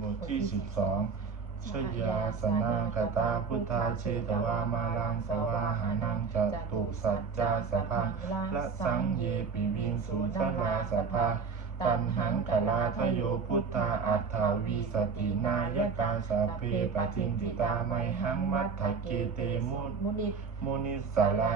บทที่สิบสองชยาสนางกตาพุทธาเชตวามาลังสวาหานังจตุสัจจาสภาละสังเยปิวิงสุชลาสภา ตันหังกลาทโยพุทธาอัฏฐาวิสตินายกาสเพปจินติตาไมหังมัทธเกเตมุมุนิมุนิสาลา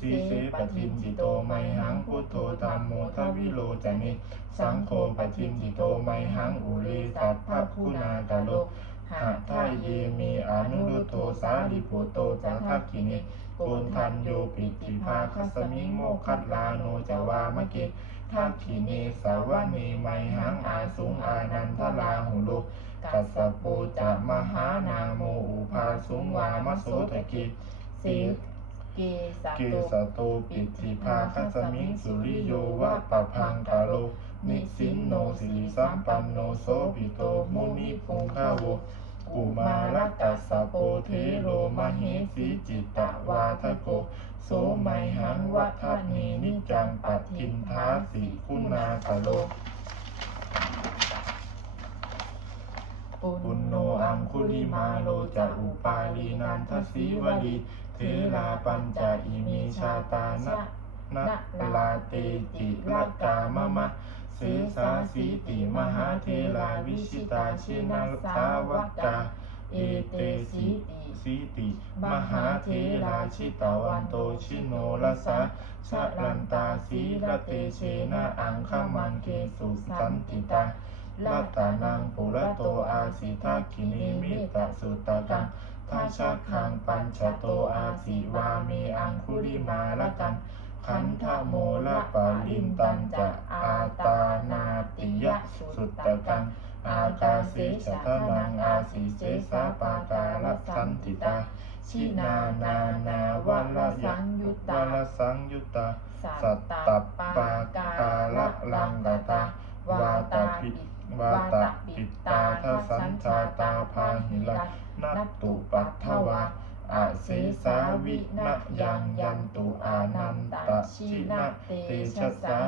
สีเสปทินจิโตไมหังพุทโธธรรมโมทวิโลจนิสังโฆปทินจิโตไมหังอุเรสัพพคุณากาโลหะทายเยมีอนุรุโตสาลิปุโตจัทักขินิ โกนทันโยปิติภาคัสมิงโมคัตลาโนจาวามะเกทักขินีสาวเนไมหังอาสุงอานันทลาหุโลกัสปูจะมหานาโมอุภาสุงวามโสทกิสเกสาเกโตสโตปิติภาคัสมิงสุริโยวะปะพังกาโลนิสินโนสิริสัมปันโนโสปิโตมุนิพงคาโว กุมาลตัสสะโปเทโรมเหสีจิตตวาทโก โสไมหังวัฏนีนิจังปัทินทาสีคุณากาโลปุณโนอังคุลิมาโลจะอุปาลีนันทสีวลีเทลาปัญจอิมิชาตานะนะลาเตติลกามะมะ เสสาสีติมหาเทลาวิชิตาชินาสาวกาเอเตสีติสีติ มหาเทราชิตาวันโตชิโนลสาชะลันตาสีละเตเชนะอังคมันเกสุสันติตาลัตตานังปุระโตอาสิทาคินิมิตะสุตตะกังทัชะคังปัญชโตอาสิวามีอังคุริมาละกังขันธโมละปาลินตันจะอาต สุตตะกังอากาเสชะทะนังอาสิเสสาปากาลสันติตาชินานานาวัลยังยุตาสังยุตตาสัตตปปากาละลังกตาวาตาปิวาตาปิตาทสัญชาตาพาหิลานัตตุปัทถวาอาเสสาวินะยังยันตุอานันตชินะเตชะสา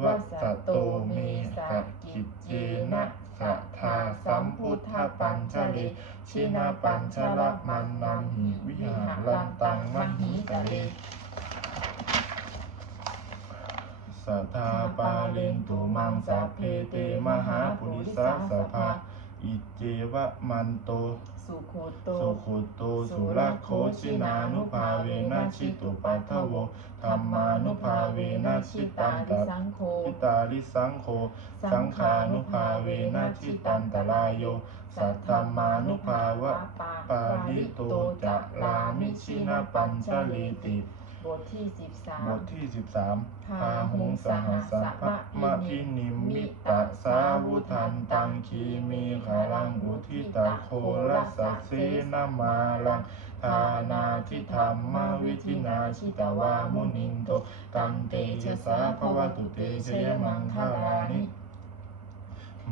วัสโตเมสะกิจเจนะสัทธาสัมพุทธปัญชเลชินาปัญชละมันนันหิวิหารันตังมหิกะเลสัทธาปาเลนตุมังสัพเพเตมหาปุริสสภาอิเจวะมันโต สุโคโต สุขุโตสุรโคชินานุภาเวนะชิตุปัทถโวธรรมานุภาเวนะชิชิตัตานตริสังโฆทิตาริสังโฆสังขานุภาเวนะชิตันตรายโย สัทธรรมานุภาวะปาลิโตจะลามิชินะปัญชลีติ บทที่สิบสาม บทที่สิบสามพาหุงสสหัหัสสะสะมะพินิมมิตะสาวุทันตังคีมีขาลังอุทิตะโครัสเสนมาลังทานาทิธรรมวิธินาชิตวามุนินโตตันเตชะสาภวตุเตชยมังคลานิ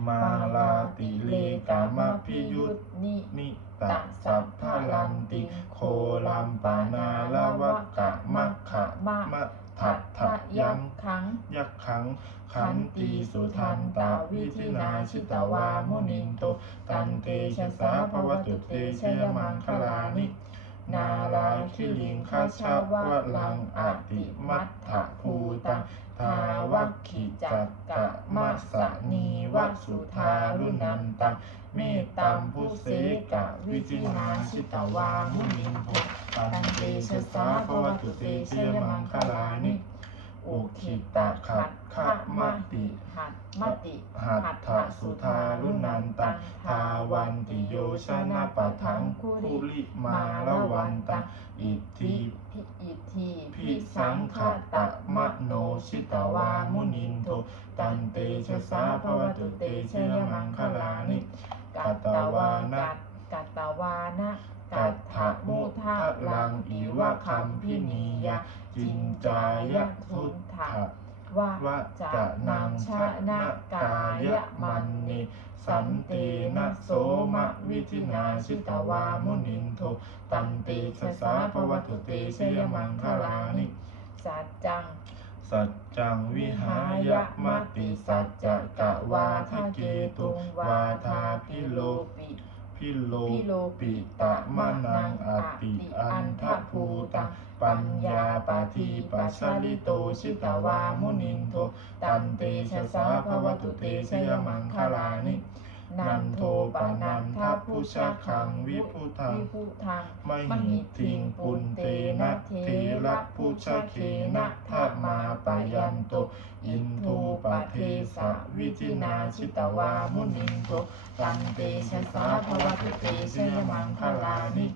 มาลาติเลกามะพิยุตนิ ตะสัพพลันติ โคลัมปานาลวะกะมะขะมะทัตทะยังขังยักขังขันตีสุทันตาวิธินาชิตวามุนินโตตันเตชะสาภวตุเตชยมังคลานิ นาลาคิลิงคาชาวะลังอติมัตถภูตังทาวัคขิจักกะมัสนีวัสุทารุนันตังเมตตัมพุเสกะวิจินาชิตวามุนินโภตันเตชะสาภวตุเตชยมังคลานิ อุคิตะขัด ขะมะติหัดมติหัตถสุทารุนันตังทาวันติโยชนะปะทังคุลิมาละวันตังอิทธิพิอิทีพิสังขตะมะโนชิตวามุนินโทตันเตชะสาภวตุเตชยมังคลานิกัตตวานะกัตตวานะกัตถะมุทะลังอิวะคัมพินียะจินจายะทุตถะ วะวจะนังชนะกายะมันนิสันเตนะโสมะวิธินาชิตาวามุนินโทตันตชะสาภวตุเชยมังคลานิสัจจังสัจจังวิหายมติสัจจะกะวาทะเกตุวาทาพิโลปิพิโลพิโลปิตะมะนังอติอันทภูตัง ปัญญาปาทีปัชาลิโตชิตาวามุนินโทตันเตชะสาภวตุเตชยมังคลานินันโทปะนันทพุชาคังวิพุทังมหิทิงปุนเตนะเทระพุชะเคนะทะมาปะยันโตอินโทปะเทสะวิจินาชิตวามุนินโตตันเตชะสาภวตุเตชยมังคลานิ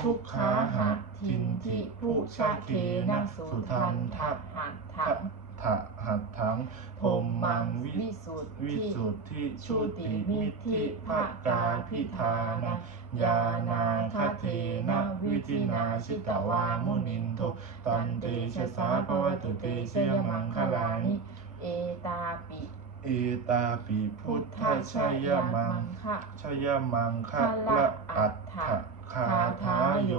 ทุกขาหะทินทิพุชะเคนะสุทันทะหัตถะทะทะหัตถังพมมังวิวิสุทวิธิสุทธิชุชุติติมิมิทธิธิภะกาพิธานาญาณาคเทนะวิจินาชิตวามุนินโทตันเตชะสาภวตุเตชยมังคลานิเอตาปิเอตาปิพุทธชยมังคะชยมังคะละอัตถะ คาทาโย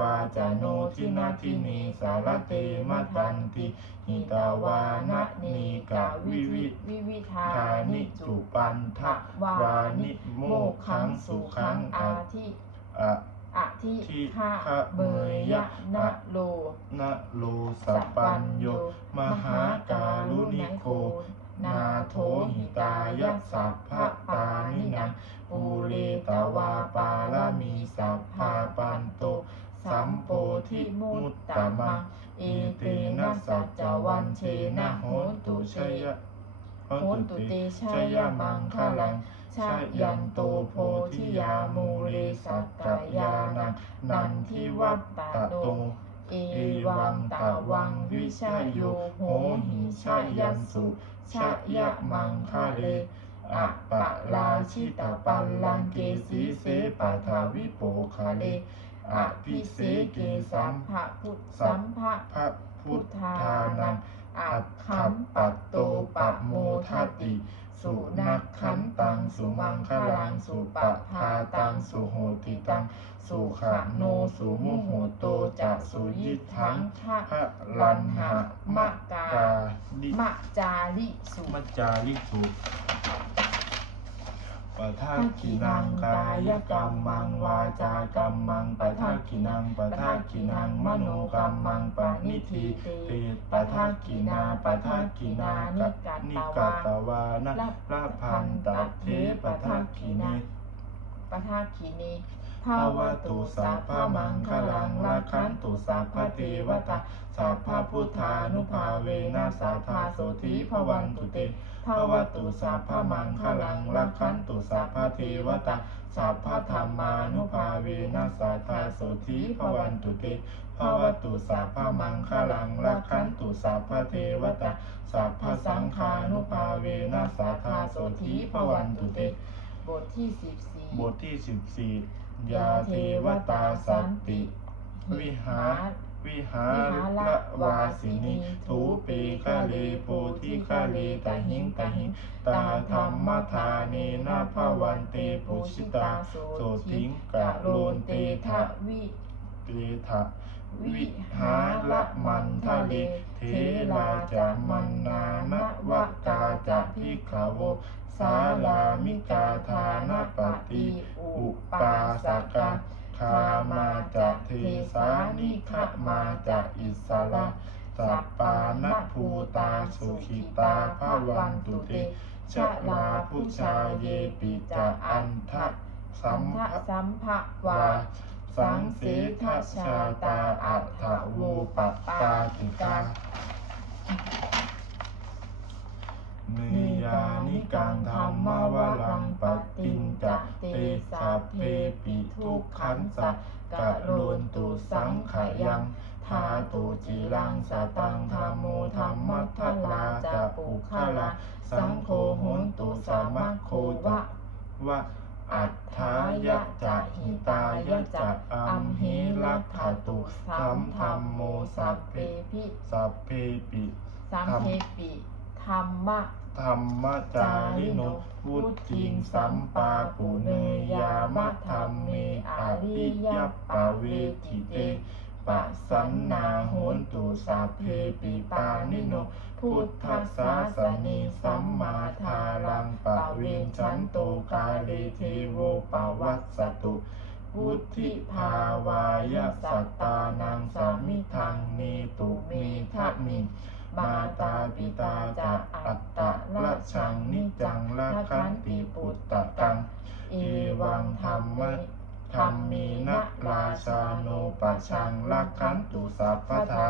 วาจโนทินาทินีสารเตมตันติหิตาวานะนีกาวิวิวิวิธาทานิจุปันทะวานิโมขังสุขังอาทิอะอะทิทิฆะเมยยะนะโลนะโลสัปัญโยมหาการุณิโกนาโถหิตายะสัพพะปานินังปู เรตวาปาลมีสัพพาปันโตสัมโพธิมุตตมังอเตนะสัจวันเชนะโหตุชยะโหตุเตชะยมังคลังชายันโตโพธิยามูเรสัตตยานังนันทิวัตตะโตเอวังตะวังวิชยโยโหหิชายันสุชยะมังคะเล อะปะลาชิตาปัลลังเกสีเสปะทาวิโปคาเลอะพิเสเกสัมภะพุทสัมภะพระพุทธานังอัคขัมปัตโตปะโมทติ สุนักขันตัง สุมังคลังสุปะพาตังสุโหติตังสุขะโนสุมุโหโตจะสุยิทังทะลันหะมะกามะจาริสุมะจาริสุ ทักขินังกายกรรมังวาจากรรมังปะทักขินังปะทักขินังมโนกรรมังปะนิธิเตปะทักขินาปะทักขินากนิกาตวานะละพันตัเทปะทักขินีปะทาคินี ภาวตุสัพพะมังคลังละขันตุสัพพะเทวตาสัพพะพุทธานุภาเวนะสัทธาโสธิภวันตุเตภาวตุสัพพะมังคลังละขันตุสัพพะเทวตาสัพพะธรรมานุภาเวนะสัทธาโสธิภวันตุเตภาวตุสัพพะมังคลังละขันตุสัพพะเทวตาสัพพะสังฆานุภาเวนะสัทธาโสธิภวันตุเตบทที่สิบสี่บทที่สิบสี่ ยาเทวตาสันติ วิหารวิหารละวาสินีทูปีคาเลโพธิคาเลตาหิงตาหิงตาธรรมทาเนนาภวันเตปุชิตาโสทิงกะโลนเตทะวิ เตทะวิหาละมันทะเลเทลาจะมันนานวะกาจะพิขโวสาลามิกาทานปฏิอุปาสกาคามาจะเทสานิขมาจะอิสระสัปปานภูตาสุขิตาภาวันตุเตชะลาพุชาเยปิจะอันทะสัมภะสัมภวา สังเสทชาตาอัฏฐวูปปาติกาเนยานิกังธรรมวรังปตินจะเตสัพเพปิทุกขันสะกะโลนตุสังขยังทาตุจิรังสตังธรรมโมธรรมัทลาจะปุคลาสังโฆโหนตุสามัคโควะวะ อัฏฐายะจะหิตายะจะอัมเหลัทธตุสัมธรรมโมสัพเพพิสัพเพปิสัมเพปิธรรมะธรรมจาริโนวุทิงสัมปาปุเนยามะธรรมเมอาริยปะเวทิเต ปปัสสันนาโหนตุสัพเพปิปานิโน พุทธศาสนิสัมมาทารังปะเวนชันโตกาเลเทโวปวัสสตุพุทธิภาวายสัตตานังสามิทังเมตุเมทะมิมาตาปิตาจะอัตตะละชังนิจังละคันติปุตตะตัง เอวังธรรมะ ธรรมีนักลาชาโนปชังลักขันตุสัพพะทา